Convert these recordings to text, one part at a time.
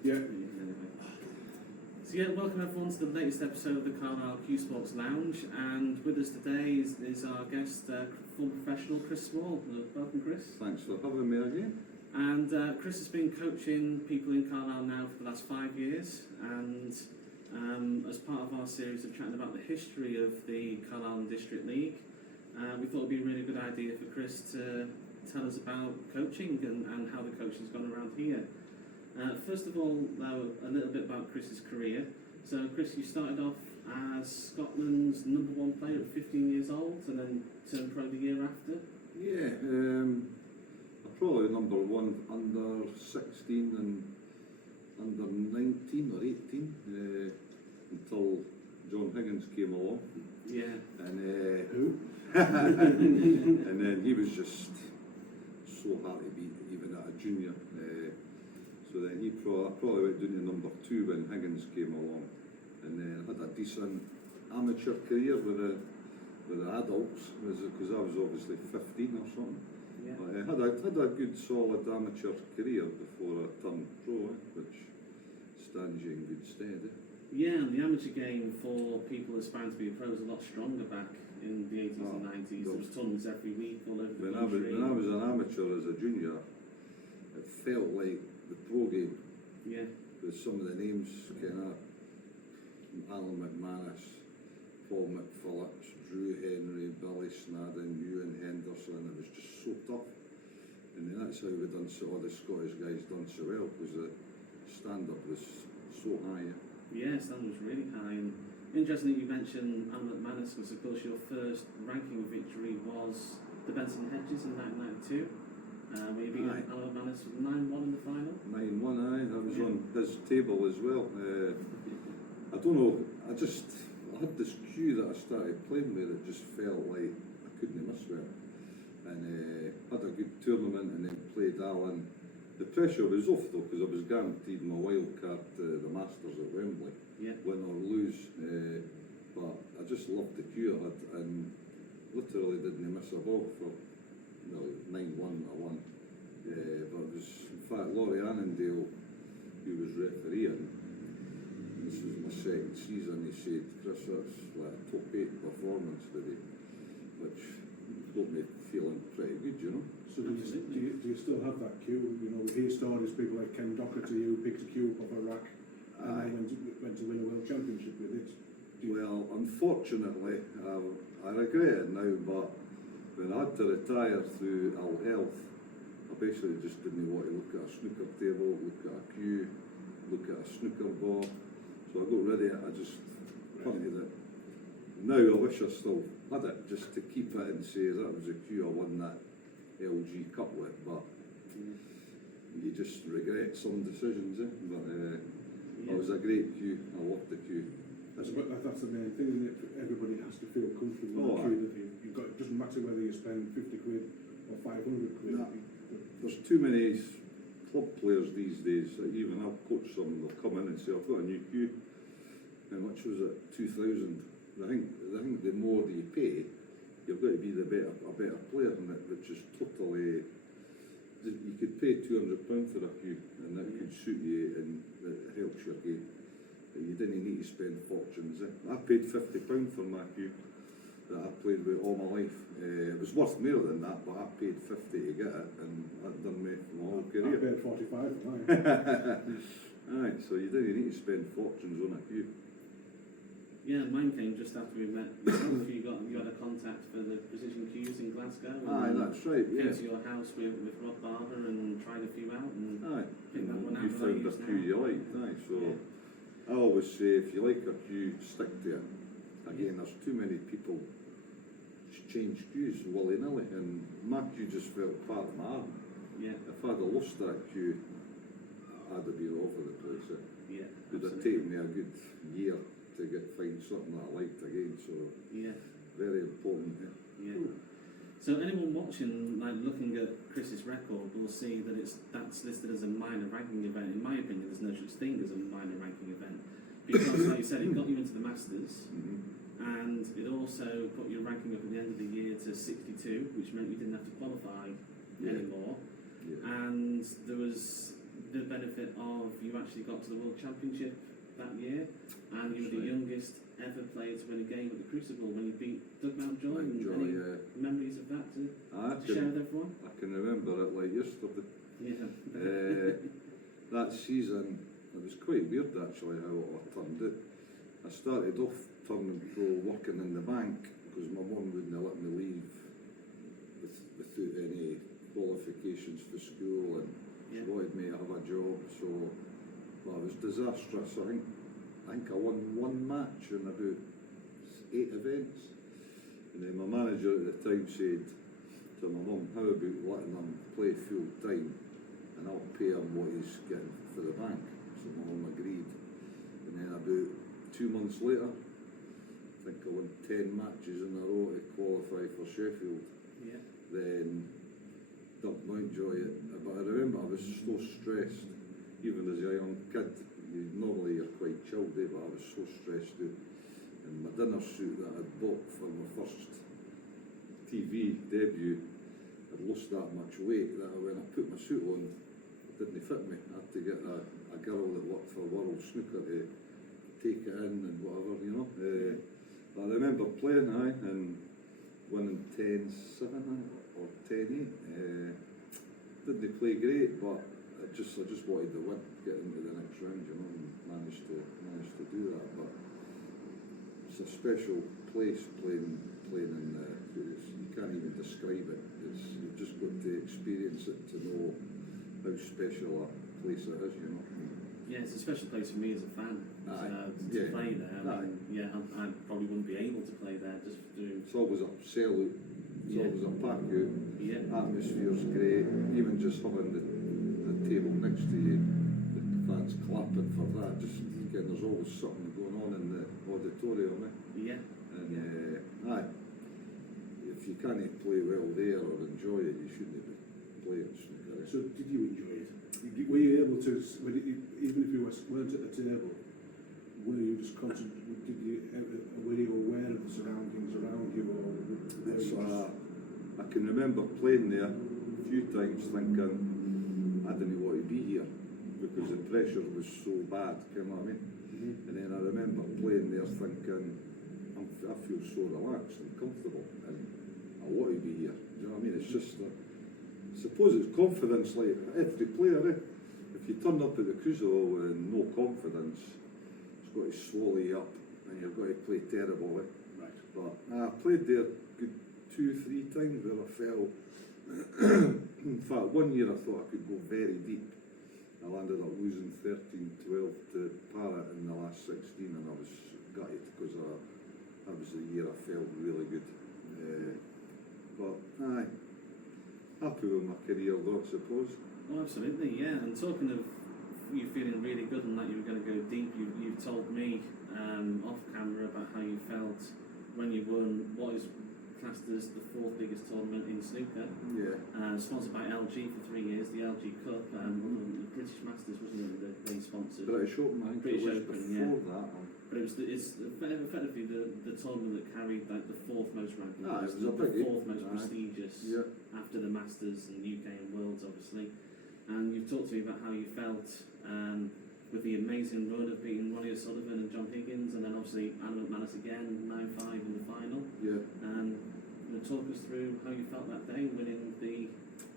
Yeah. So yeah, welcome everyone to the latest episode of the Carlisle Q Sports Lounge, and with us today is our guest, former professional Chris Small. Welcome, Chris. Thanks for having me again. And Chris has been coaching people in Carlisle now for the last 5 years, and as part of our series of chatting about the history of the Carlisle District League, we thought it would be a really good idea for Chris to tell us about coaching and how the coaching's gone around here. First of all, though, a little bit about Chris's career. So, Chris, you started off as Scotland's #1 player at 15 years old, and then turned pro the year after. Yeah, probably #1 under 16 and under 19 or 18 until John Higgins came along. Yeah. And Who? and then he was just so hard to beat, even at a junior. So then he probably went down to #2 when Higgins came along, and then had a decent amateur career with the adults, because I was obviously 15 or something. Yeah. But I had a good solid amateur career before I turned pro, which stands you in good stead. Yeah, and the amateur game for people aspiring to be a pro was a lot stronger back in the 80s and 90s. There was tons every week all over the country. When I was an amateur as a junior, it felt like the pro game. Yeah. With some of the names, kind of Alan McManus, Paul McPhillips, Drew Henry, Billy Snadden, Ewan Henderson. It was just so tough. And then that's how we done all the Scottish guys done so well, because the standard was so high. Yeah, standard was really high. And interesting that you mentioned Alan McManus, because of course your first ranking victory was the Benson Hedges in 1992. Where you beat Alan McManus with 9-1 in the final. 9-1, aye. I was on his table as well. I don't know, I had this cue that I started playing with that just felt like I couldn't miss with it. And had a good tournament and then played Alan. The pressure was off though, because I was guaranteed my wild card to the Masters at Wembley, win or lose. But I just loved the cue I had and literally didn't miss a ball for 9-1 I won. But it was, in fact, Laurie Annandale, who was refereeing, this was my second season, he said, Chris, that's like a top 8 performance today, which got me feeling pretty good, you know. So do you still have that cue? You know, we hear stories, people like Ken Doherty who picked a cue up off a rack and went to win a world championship with it. Well, unfortunately, I regret it now, but when I had to retire through ill health, I basically just didn't want to look at a snooker table, look at a cue, look at a snooker ball. So I got rid of it. I just punted it. Now I wish I still had it, just to keep it and say that was a cue I won that LG Cup with. But you just regret some decisions. But it was a great cue. I loved the cue. That's the main thing, isn't it? Everybody has to feel comfortable with the cue that you've got. It doesn't matter whether you spend 50 quid or 500 quid. No. There's too many club players these days, even I've coached some, they'll come in and say, I've got a new cue. How much was it? 2,000. I think the more that you pay, you've got to be a better player in it, which is totally, you could pay £200 for a cue and that could suit you and it helps your game. You didn't need to spend fortunes. I paid £50 for my cue that I played with all my life. It was worth more than that, but I paid 50 to get it, and that done me for my whole career. I paid 45 for mine. Aye, so you didn't need to spend fortunes on a cue. Yeah, mine came just after we met. You had a contact for the precision cues in Glasgow. Aye, that's right. Came Yeah. to your house with Rob Barber and tried a few out and picked that one out. You found a cue you liked. Aye, so I always say if you like a cue, stick to it. Again, there's too many people change cues willy-nilly, and my cue just felt part of my arm. Yeah. If I'd have lost that cue, I'd have been all over the place. Yeah. It would have taken me a good year to find something that I liked again, so very important. Yeah. So anyone watching, like looking at Chris's record, will see that that's listed as a minor ranking event. In my opinion, there's no such thing as a minor ranking event, because like you said, it got you into the Masters, and it also put your ranking up at the end of the year to 62, which meant you didn't have to qualify anymore. And there was the benefit of you actually got to the World Championship that year, and you were the Right. youngest ever player to win a game at the Crucible when you beat Doug Mountjoy. Mountjoy, Any yeah. memories of that I to share with everyone? can remember it like yesterday. Yeah. That season, it was quite weird actually how it turned out. I started off turning pro working in the bank because my mum wouldn't let me leave without any qualifications for school, and she Yeah. wanted me to have a job, so well, it was disastrous. I think I won one match in about 8 events, and then my manager at the time said to my mum, how about letting him play full time and I'll pay him what he's getting for the bank. So my mum agreed, and then about 2 months later, I think I won 10 matches in a row to qualify for Sheffield. Yeah. Then Doug Mountjoy, but I remember I was so stressed, even as a young kid. Normally you're quite chilled, but I was so stressed out. And my dinner suit that I'd bought for my first TV debut, I'd lost that much weight that when I put my suit on, it didn't fit me. I had to get a girl that worked for World Snooker to take it in and whatever, you know. But I remember playing and winning 10-7 or 10-8. Didn't play great, but I just wanted to win, get into the next round, you know, and managed to do that. But it's a special place playing in the. You can't even describe it. You've just got to experience it to know how special a place it is, you know. Yeah, it's a special place for me as a fan to yeah. play there. I mean, I probably wouldn't be able to play there just through. It's always a sellout. It's Yeah. always a pack out. Yeah. Atmosphere's great. Even just having the table next to you, the fans clapping for that. Just again, there's always something going on in the auditorium. Yeah. And if you can't play well there or enjoy it, you shouldn't be playing snooker. So did you enjoy it? Were you able to, even if you weren't at the table, were you just were you aware of the surroundings around you, or were you just... I can remember playing there a few times thinking I didn't want to be here because the pressure was so bad, you know what I mean? Mhm. And then I remember playing there thinking I feel so relaxed and comfortable and I want to be here. Do you know what I mean? It's just, I suppose it's confidence, like every player. If you turn up at the Crucible with no confidence, it's got to swallow you up and you've got to play terrible. Right. But I played there good 2-3 times where I fell. In fact, one year I thought I could go very deep. I ended up losing 13-12 to Parrot in the last 16, and I was gutted because that was the year I felt really good. But aye, happy with my career though, I suppose. Oh, absolutely, yeah. And talking of you feeling really good and that you were going to go deep, you've told me off camera about how you felt when you won what is classed as the 4th biggest tournament in snooker. Yeah. Sponsored by LG for 3 years, the LG Cup, one of the British Masters, wasn't it, that they sponsored? British Open, I think British it was Open, before that. But it's effectively the tournament that carried like the 4th most ranking, Ah, it was the a biggie. 4th most Aye. prestigious Yeah. after the Masters and UK and Worlds, obviously. And you've talked to me about how you felt with the amazing run of beating Ronnie O'Sullivan and John Higgins, and then obviously Anna McManus again, 9-5 in the final. Yeah. Talk us through how you felt that day, winning the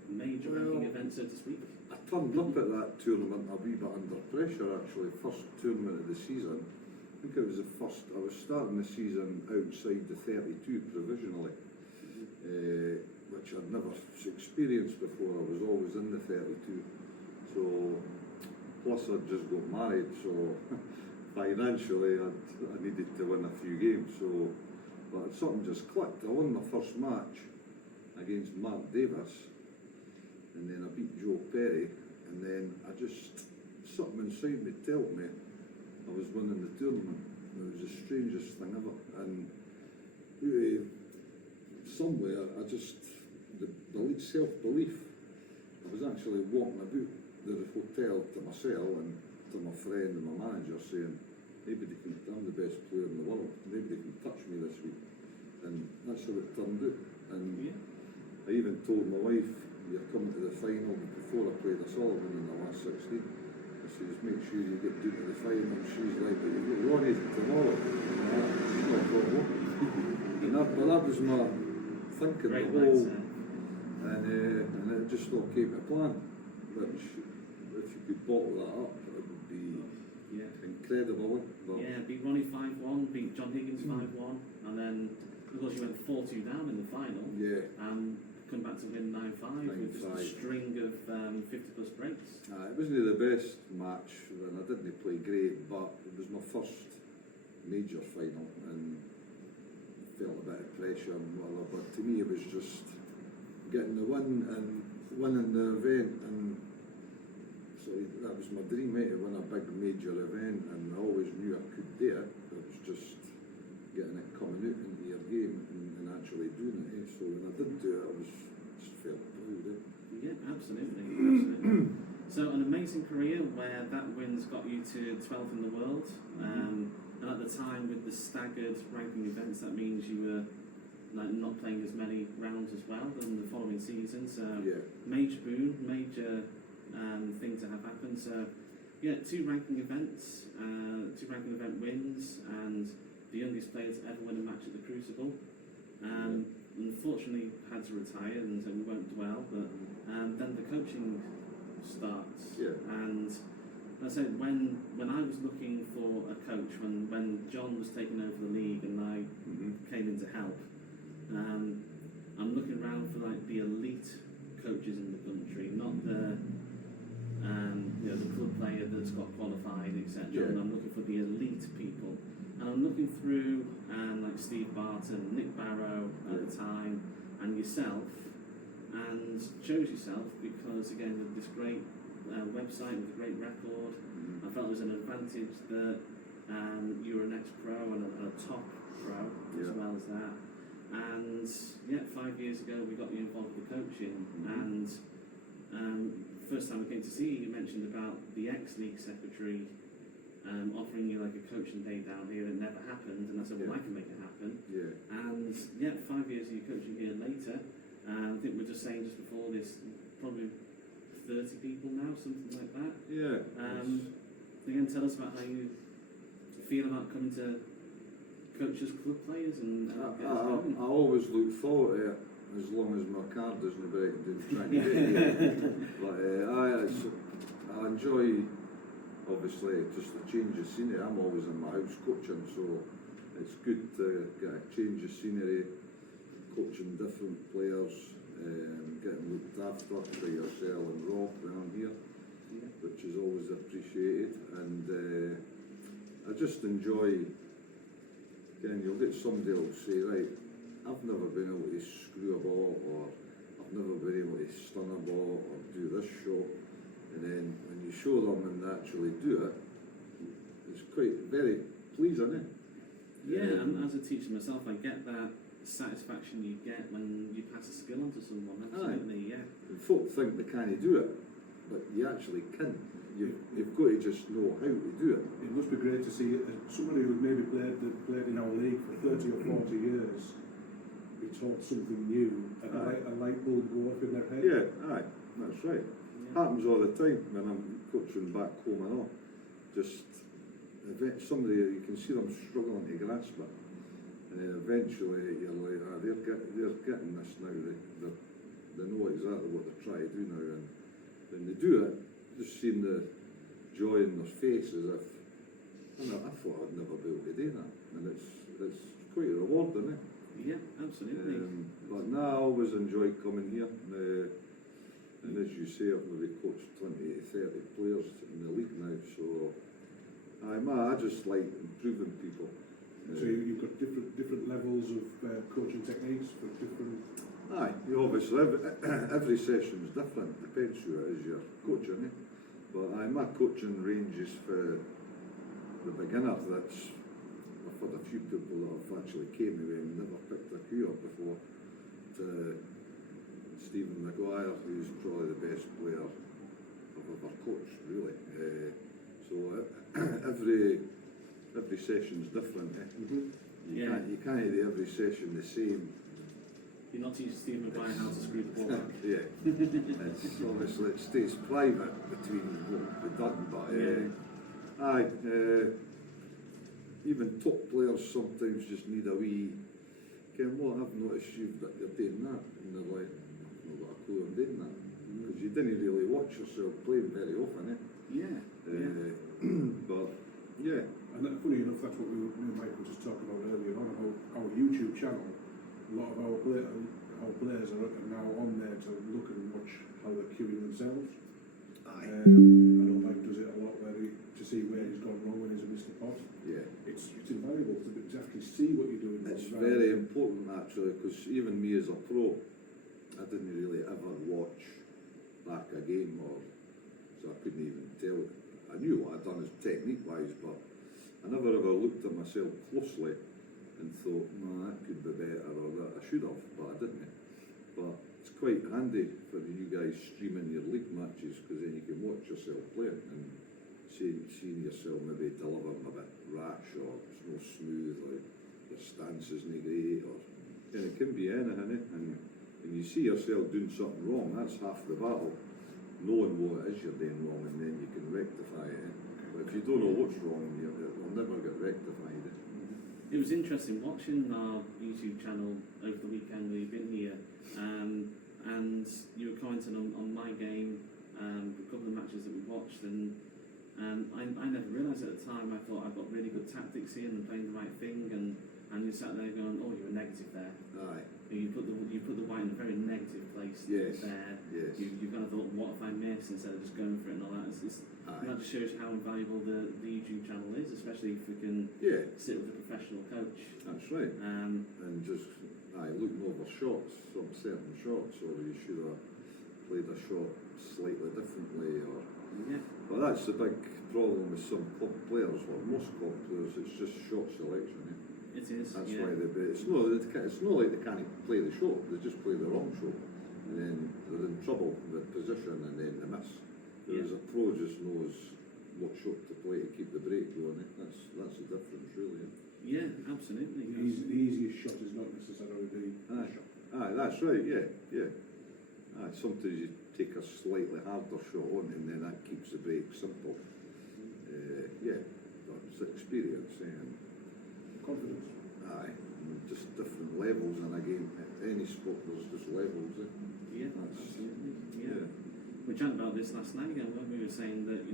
major ranking event, so to speak. I turned up at that tournament a wee bit under pressure actually, first tournament of the season. I think it was the first, I was starting the season outside the 32 provisionally, which I'd never experienced before. I was always in the 32. So, plus I'd just got married, so financially I needed to win a few games. So, but something just clicked. I won my first match against Mark Davis, and then I beat Joe Perry, and then something inside me told me I was winning the tournament. It was the strangest thing ever, and somewhere the self-belief. I was actually walking about the hotel to myself and to my friend and my manager saying, I'm the best player in the world, nobody can touch me this week. And that's how it turned out. And I even told my wife, you're coming to the final before I played O'Sullivan in the last 16. I says, make sure you get down to the final. She's like, but you've got Ronnie tomorrow. She's not got one. But that was my thinking Great the whole, mindset. and it just all came to plan. Which, if you could bottle that up, it would be Yeah. incredible. But Yeah, beat Ronnie 5-1, beat John Higgins 5-1, and then of course you went 4-2 down in the final, yeah, and come back to win 9-5 with just a 9-5. string of 50-plus breaks. it wasn't the best match, and I didn't play great, but it was my first major final, and felt a bit of pressure and whatever. But to me, it was just getting the win and winning the event, and so that was my dream, to win a big major event, and I always knew I could do it. It was just getting it coming out into your game and actually doing it. So when I did do it, I was just felt proud. Yeah, absolutely. So an amazing career where that win's got you to 12th in the world, and at the time with the staggered ranking events, that means you were like not playing as many rounds as well than the following season. So Yeah, major boon, major thing to have happen. So yeah, two ranking event wins, and the youngest player to ever win a match at the Crucible. Unfortunately had to retire, and we won't dwell, but then the coaching starts. Yeah. And I said when I was looking for a coach, when John was taking over the league and I came in to help, I'm looking around for like the elite coaches in the country, not the the club player that's got qualified, etc. Yeah. And I'm looking for the elite people. And I'm looking through like Steve Barton, Nick Barrow at the time, and yourself, and chose yourself because again with this great website with a great record, I felt there was an advantage that you were an ex-pro and a top pro as well as that. And yeah, 5 years ago we got you involved with the coaching, and first time we came to see you, you mentioned about the ex-league secretary offering you like a coaching day down here. It never happened, and I said, well, I can make it happen. yeah. And yeah, 5 years of your coaching here later, I think we're just saying just before this, probably 30 people now, something like that. Yeah. Again, tell us about how you feel about coming to coach as club players and get us going. I always look forward to it, as long as my card doesn't break and trying to get here. But I enjoy, obviously, just the change of scenery. I'm always in my house coaching, so it's good to get a change of scenery, coaching different players, getting looked after by yourself and Rob around here, which is always appreciated. And I just enjoy, again, you'll get somebody who'll say, right, I've never been able to screw a ball, or I've never been able to stun a ball or do this shot. And then when you show them and they actually do it, it's quite very pleasing, isn't it? Yeah, and as a teacher myself, I get that satisfaction you get when you pass a skill on to someone. Absolutely, yeah. And folk think they can't do it, but you actually can. You've got to just know how to do it. It must be great to see somebody who maybe played in our league for 30 or 40 years be taught something new, and a light bulb go off in their head. Yeah, aye, that's right. Happens all the time when I'm coaching back home and all. Just somebody, you can see them struggling to grasp it, and then eventually you're like, they're getting this now. They know exactly what they're trying to do now, and when they do it, just seeing the joy in their face, as if I thought I'd never be able to do that, and it's quite rewarding, isn't it? Yeah, absolutely. But no, I always enjoy coming here. And as you say, I've maybe coached 20 to 30 players in the league now, so I just like improving people. So you've got different levels of coaching techniques for different. Aye, obviously every session's different, depends who it is you're coaching. But my coaching ranges for the beginner. I've had a few people that have actually came away and never picked a cue up before, to Stephen Maguire, who's probably the best player I've ever coached, really. So every session's different. Mm-hmm. You can't do every session the same. You're not teaching Steve Maguire how to screw the ball back. Yeah, it's obviously it stays private between what we've done, but even top players sometimes just need a wee. Ken, well, I've noticed that you're doing that, and they're like, I've not got a clue I'm doing that, because you didn't really watch yourself playing very often, Yeah. But yeah, And that, funny enough, that's what me and Mike were just talking about earlier on about our YouTube channel. A lot of our players are now on there to look and watch how they're queuing themselves. I know Mike does it a lot to see where he's gone wrong when he's missed a pot. yeah. It's invaluable to exactly see what you're doing. It's very important actually, because even me as a pro, I didn't really ever watch back a game, or so I couldn't even tell. I knew what I'd done as technique wise, but I never ever looked at myself closely and thought, no, that could be better, or that I should have, but I didn't. But it's quite handy for you guys streaming your league matches, because then you can watch yourself playing and seeing yourself maybe delivering a bit rash, or it's no smooth, or your stance isn't great, or and it can be anything, and you see yourself doing something wrong, that's half the battle, knowing what it is you're doing wrong, and then you can rectify it. But if you don't know what's wrong, it'll never get rectified. It was interesting watching our YouTube channel over the weekend when you've been here, and you were commenting on my game, a couple of matches that we watched, and I never realised at the time. I thought I got really good tactics here and playing the right thing, and you sat there going, oh, you were negative there. Aye. You put the white in a very negative place Yes. there. Yes. You kind of thought, what if I miss, instead of just going for it and all that. Aye. That just shows how invaluable the YouTube channel is, especially if we can Yeah, sit with a professional coach. that's right. Um, And just looking over shots, some certain shots, or you should have played a shot slightly differently, or. yeah. But that's the big problem with some club players, or most club players. It's just shot selection. It is. That's yeah. why it's not like they can't play the shot. They just play the wrong shot, and then they're in trouble with position, and then they miss. Whereas a pro just knows what shot to play to keep the break going. That's the difference, really. Yeah, absolutely. The easiest shot is not necessarily the Aye. shot. Aye, that's right. Yeah. Aye, sometimes you take a slightly harder shot on, and then that keeps the break simple. Yeah, that's experience. And Confidence. aye, and just different levels in a game. Any sport, there's just levels. Yeah, That's- absolutely. Yeah. We chatted about this last night again, weren't we? We were saying that,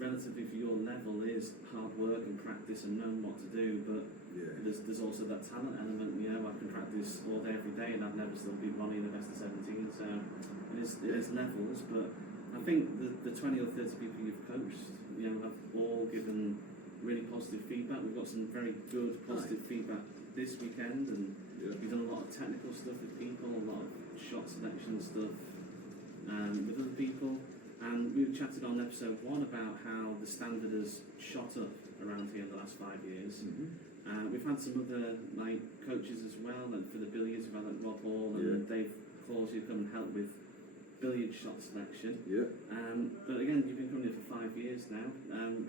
relatively for your level is hard work and practice and knowing what to do, but Yeah. there's also that talent element. I can practice all day every day and I'd never still be running the best of 17, so it is levels. But I think the 20 or 30 people you've coached, have all given really positive feedback. We've got some very good positive feedback this weekend, and Yeah. we've done a lot of technical stuff with people, a lot of shot selection stuff with other people. And we chatted on episode 1 about how the standard has shot up around here in the last 5 years. We've had some other coaches as well, and for the billiards we've had Rob Hall and Dave Claus who come and help with billiard shot selection. Yeah. But again, you've been coming here for 5 years now.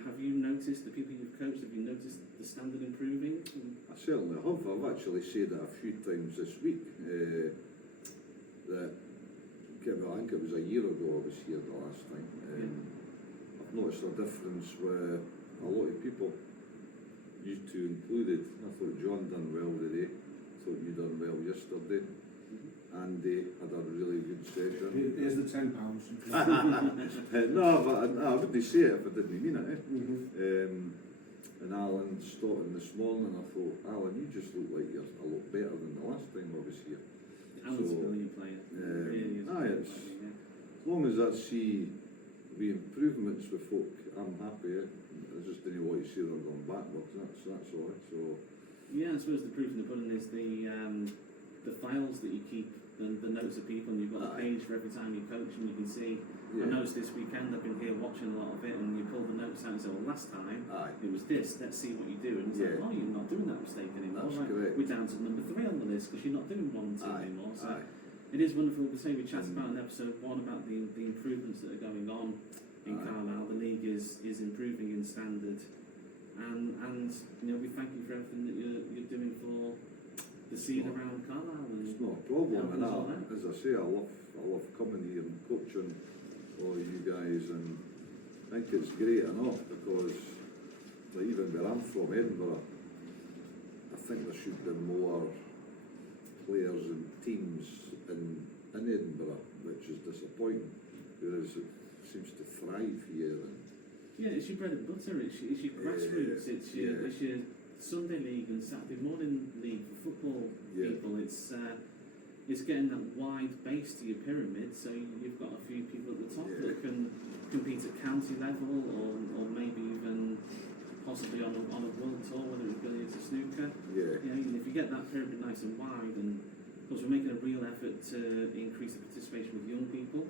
Have you noticed the people you've coached? Have you noticed the standard improving? I certainly have. I've actually said it a few times this week. That I think it was a year ago I was here the last time. I've noticed a difference where a lot of people, you two included, I thought John done well today. I thought you done well yesterday. Andy had a really good session. Here's the £10. No, but I wouldn't say it if I didn't mean it. And Alan Stoughton this morning, I thought, Alan, you just look like you're a lot better than the last time I was here. Alan's a brilliant player. Really is a brilliant player, yeah. As long as I see the improvements with folk, I'm happy. I just didn't know what you see them going backwards. That's all right. So Yeah, I suppose the proof in the pudding is the files that you keep, the notes of people, and you've got a page for every time you coach, and you can see. I noticed this weekend I've been here watching a lot of it, and you pull the notes out and say, well, last time it was this, let's see what you do. And it's like, oh, you're not doing that mistake anymore. That's correct. We're down to number 3 on the list because you're not doing 1 and 2 anymore. So it is wonderful to say. We chatted about in episode 1 about the improvements that are going on in Carlisle. The league is improving in standard, and we thank you for everything that you're doing for the scene not- around Carlisle. And It's not a problem, and Help us as I say, I love coming here and coaching all you guys, and I think it's great enough because, like, even where I'm from, Edinburgh, I think there should be more players and teams in Edinburgh, which is disappointing, whereas it seems to thrive here. And yeah, it's your bread and butter. It's your grassroots. It's your Sunday league and Saturday morning league for football Yeah. people. It's getting that wide base to your pyramid, so you've got a few people at the top Yeah. that can compete at county level, or maybe even possibly on a world tour, whether it's billiards or snooker. yeah, You know, and if you get that pyramid nice and wide, and of course we're making a real effort to increase the participation with young people.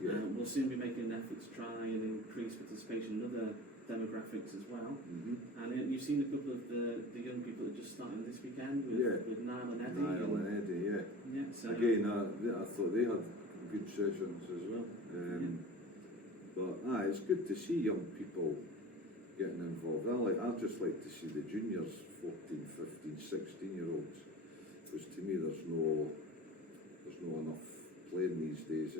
yeah. We'll soon be making an effort to try and increase participation in other demographics as well. And you've seen a couple of the young people that are just starting this weekend with, Yeah. with Niall and Eddie. Niall and Eddie, yeah. Yeah, so Again, I thought they had good sessions as well. But it's good to see young people getting involved. I'd just like to see the juniors, 14, 15, 16-year-olds, because to me there's no enough playing these days.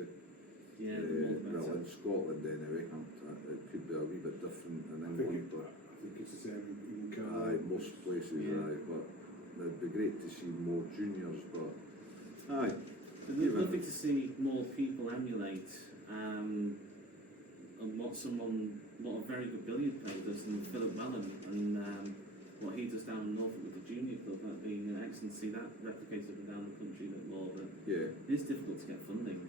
yeah, the more the Well, better. in Scotland anyway, it could be a wee bit different in I think, England, but I think it's the same in Carlisle. most places, Yeah. but it'd be great to see more juniors, but It'd be even- lovely to see more people emulate and what a very good billiard player does, and Philip Wellen, and what he does down in Norfolk with the junior club. That'd be excellent to see that replicated up and down the country a bit more. But yeah, it is difficult to get funding.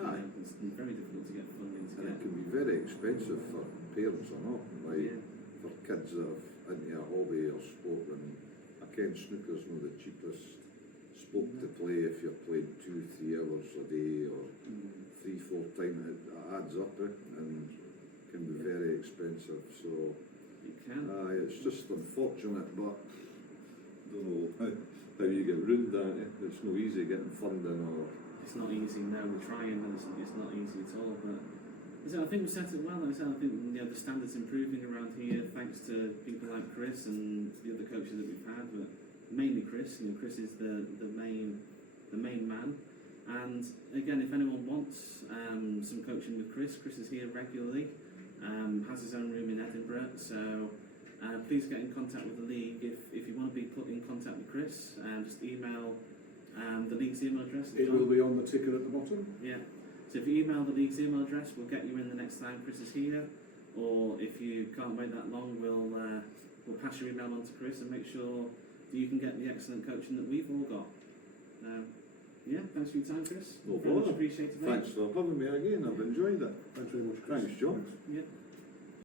Aye. It's very difficult to get funding to and get. it can be very expensive for parents or not, like Yeah. for kids that have into a hobby or sport. And I ken snooker's not the cheapest sport to play if you're playing 2-3 hours a day or 3-4 times. It adds up and can be very expensive. So It can. it's just unfortunate, but don't know how you get ruined at it. It's no easy getting funding or. It's not easy. No, we're trying, and it's not easy at all. But so I think we set it well. Like I said, I think the standards improving around here thanks to people like Chris and the other coaches that we've had, but mainly Chris. Chris is the main man. And again, if anyone wants some coaching with Chris is here regularly. Has his own room in Edinburgh. So please get in contact with the league if you want to be put in contact with Chris. Just email the league's email address. It will be on the ticker at the bottom. Yeah. So if you email the league's email address, we'll get you in the next time Chris is here. Or if you can't wait that long, we'll pass your email on to Chris and make sure that you can get the excellent coaching that we've all got. Yeah, thanks for your time, Chris. No Very much bother. appreciated, mate. Thanks for having me again. I've enjoyed it. Thanks very much, Chris. Thanks, John. Yeah.